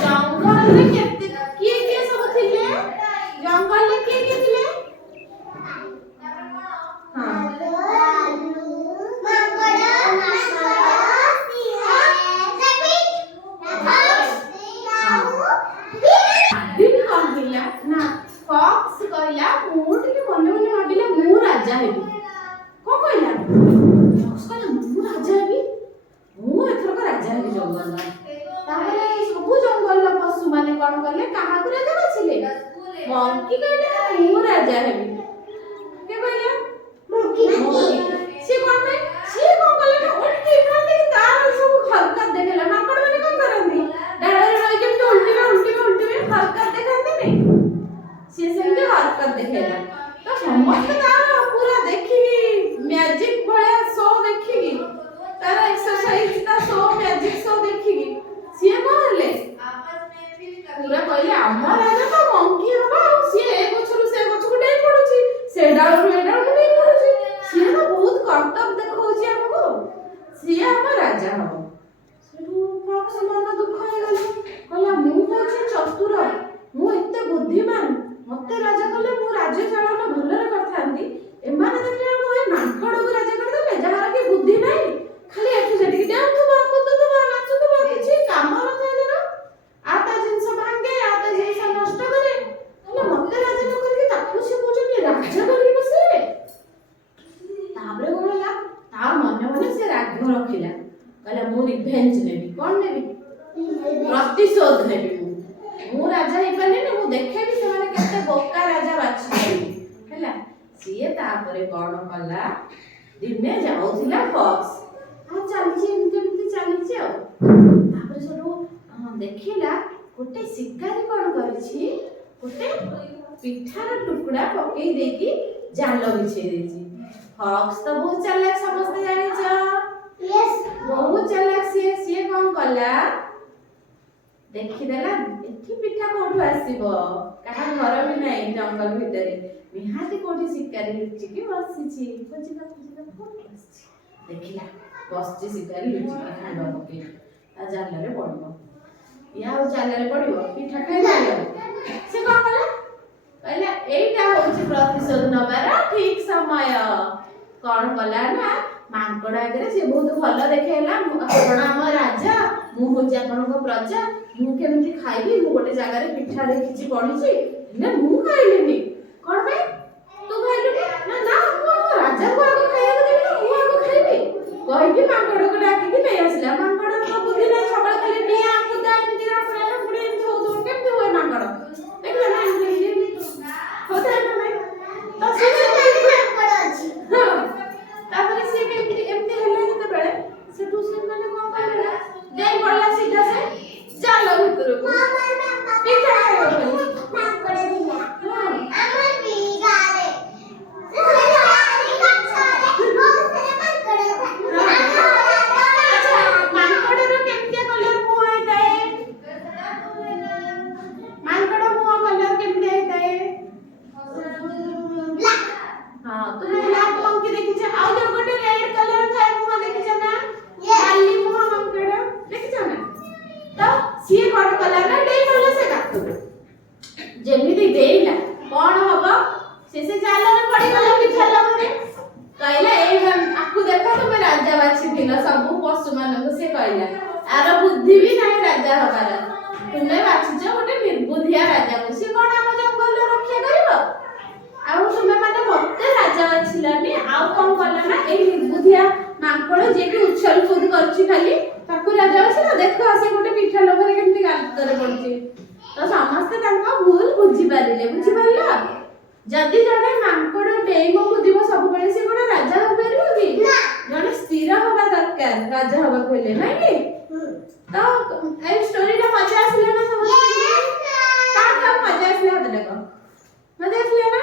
ଜଙ୍ଗଲରେ କେତେ କିଏ କିଏ ସବୁ ଥିଲେ? ଜଙ୍ଗଲରେ କିଏ କିଏ ଥିଲେ? फॉक्स कहला मु टिके मने मने भाबिला मु राजा हेबी को कहला फॉक्स कहला मु राजा हेबी मु एथर का राजा हेबी जंगल तारे सब जंगल पशु माने कोन करले कहा को राजा बाछिले मंकी कहला मु राजा हेबी के कहला मंकी से कोन में से कोन कहला ना उल्टी खाली तार सब हरकत देखला माकड़ माने कोन करंदी डाळे रही के उल्टी में हरकत देखंदे नहीं से सेमते हरकत देखेला तो समस्त तार पूरा देखी मैजिक भलिया शो देखी तार एक्सरसाइज ता शो मैजिक शो देखी से कहले पूरा कहले हमर राजा तो मंकी हबा से एक गछरु से गछकु डेई पडुची से डाळरु ए डाळरु डेई पडुची से तो बहुत कर्तव्य देखौची हमको से हमर राजा हबो सेठू फॉक्स मन दुख हो गेल कहला मु होची चतुर मु एते बुद्धिमान मते राजा कहले मु राज्य चालन भलरे करथांती एमाने देखले मु ए मांकड़ को राजा कर देले जहार के बुद्धि नाही खाली एठु सेठी डाउथुबा कुदुतुबा नाचुतुबा किछि काम नथाय जरा आता जिंस भांगे आता जिंस नष्ट करे कहले मते राजा न करके ताकू से पूछनी राजा करके बसे ताबरे बोलला ता मने मने से राग रखिला कहले मु रिवेंज नेबी कोन नेबी प्रतिशोध नेबी मु राजा हे पने न मु देखेबी से माने केते बोका राजा बाछि हैला सिए तापरे कोन कला दिने जाउथिला फॉक्स आ चलछि एमती चलछि आ तापरे सरो देखिला गोटे शिकारी कोन करछि गोटे पिठार टुकड़ा पकई देकी जाल बिछे देछि फॉक्स तो बहुत चालाक समझते जानि छ यस बहुत चालाक सिए कोन कला देखि देला एठी पिठा कोठु आसीबो कहा घर भी नाही जंगल भितरे निहाती कोठी शिकारी लुचि के बसिछि खोजिला कोन बसिछि देखिला बसछि शिकारी लुचि के खांड पके आ जाल रे पड़बो या जाल रे पड़िबो पिठा खाइ जाय से कोन कला कहला एटा होछि प्रतिशोध नबार ठीक समय कोन कला ना मांकड़ आगे से बहुत भल देखेला आपण हम राजा मु होछि आपनको प्रजा मु केमती खाइबी मु गोटे जगह रे पिठा देखिछि पढिछि ने मु खाइलेनी कोन बे तू खाइलुनी ना ना मु राजा को आगे खाइबो देबी ना मु आगे खाइबी कहि के मांकड़ को डाकी के नै आसला मांकड़ को बुद्धि नै सबल खाली निया कुदा एमती रापड़ा पुडी एमती हो तो केमती होय मांकड़ देखला ना होता है ना तो से मांकड़ अछि हां तापर से केमती एमती हल्ला जते बेले से दूसरे माने कोन कहला देई पड़ला सीधा से चलो भीतर को पिठा खाइबो मांकड़ दिला हमर पीगा रे मांकड़ रो केमती कलर मुआ आइताए मांकड़ मुआ कलर केमती आइताए ब्लैक हां तुम ब्लैक मंकी देखि छ आ जो गोटे रेड कलर थाए मुआ देखि छ ना काली मुआ मांकड़ देखि छ ना तो सिए कोन कलर ना डेई पड़ला से काटू जेमिति देइला कोन हबो से जाल रे पड़ी गला पिठा लबरे कहला ए आकु देखा तुम राजा बाछि दिन सब पशु मानको से कहला आर बुद्धि भी नाही राजा हबार तुमे बाछि जो गोटे निर्बुद्धिया राजा को से कोन हम जंगल रक्षा करिवो आउ तुमे माने मते राजा बाछिलानी आउ कोन कला ना ए निर्बुद्धिया मांकड़ जे कि उछल कूद करछि खाली ताकू राजा बाछिला देखो से गोटे पिठा लबरे केमती गालतरे पड़छि तो समस्त तांका भूल बुझी पारिला जदि जने मांकड़ डेइमो कुदिबो सब बेले से कोन राजा हो परिबो कि ना जने स्थिर होबा दरकार राजा होबा कहले नै कि तो ए स्टोरीटा मजा आसले ना समझ का मजा आसले हाथ देखो मजा आसले ना